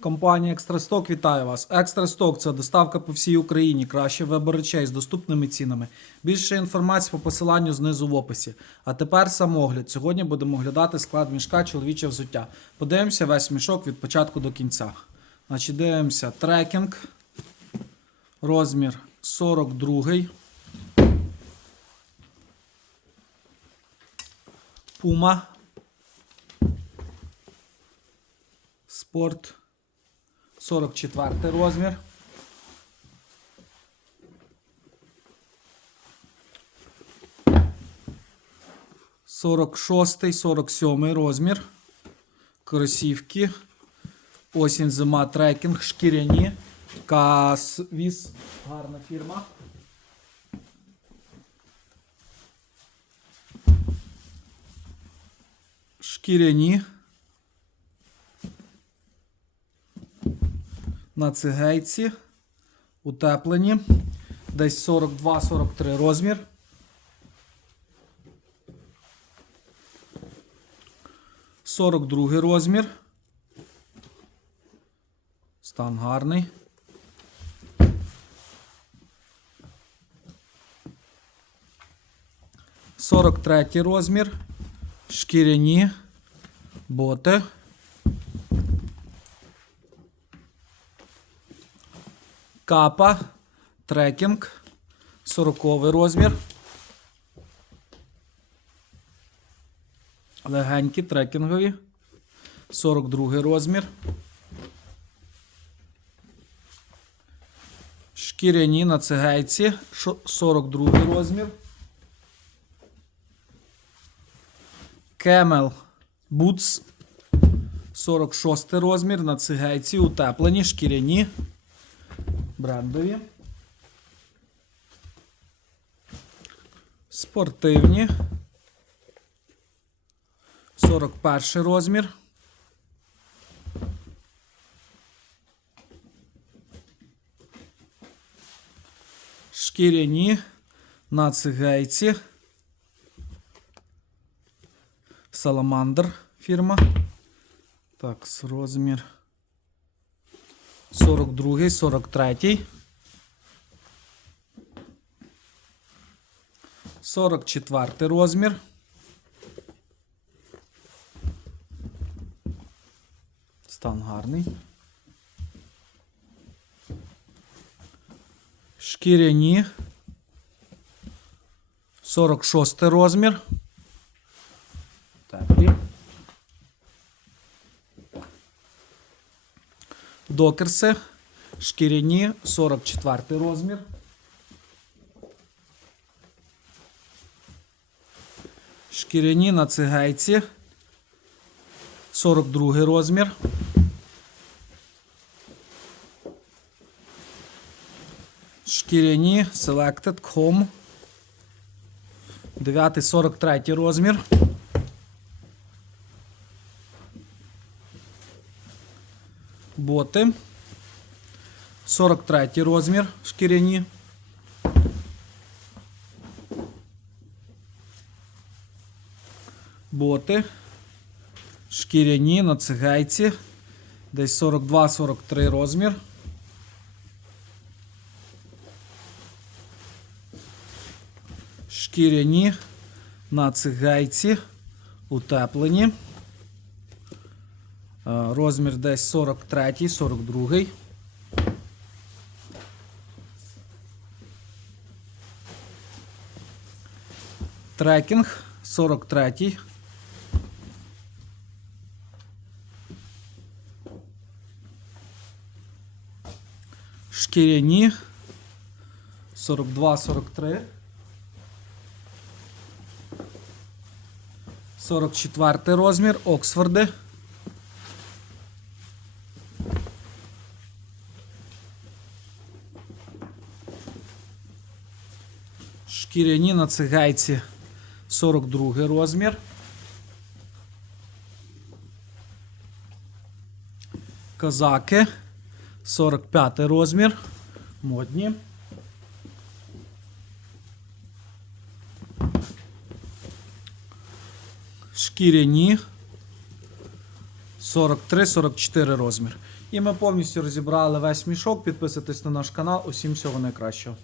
Компанія Екстрасток вітає вас. Екстрасток це доставка по всій Україні. Краще вибор речей з доступними цінами. Більше інформації по посиланню знизу в описі. А тепер самогляд. Сьогодні будемо оглядати склад мішка чоловіче взуття. Подивимося весь мішок від початку до кінця. Значить, дивимося трекінг. Розмір 42. Пума. Спорт 44 розмір. Сорок шостий, сорок сьомий розмір. Кросівки. Осінь зима трекінг, шкіряні. Касвіс. Гарна фірма. Шкіряні. На цигейці, утеплені, десь 42-43 розмір. Сорок другий розмір. Стан гарний. Сорок третій розмір. Шкіряні боти. Капа, трекінг, 40 розмір. Легенькі трекінгові. 42 розмір. Шкіряні на цигейці. 42 розмір. Кемел Boots. 46 розмір на цигейці. Утеплені, шкіряні брендові. Спортивні. 41 розмір. Шкіряні на цигейці. Саламандр фірма. Так, розмір. 42, 43. 44 розмір. Стан гарний. Шкіряні. 46 розмір. Докерси. Шкіряні 44 розмір. Шкіряні на цигейці 42 розмір. Шкіряні Selected Home 9 43 розмір. Боти. 43 розмір шкіряні. Боти. Шкіряні на цигайці. Десь 42-43 розмір. Шкіряні на цигайці. Утеплені. Е, Розмір десь 43, 42. Трекінг 43. Шкіряні 42-43. 44 розмір Оксфорди. Шкіряні на цигайці 42 розмір. Козаки 45 розмір. Модні. Шкіряні 43-44 розмір. І ми повністю розібрали весь мішок. Підписуйтесь на наш канал. Усім всього найкращого.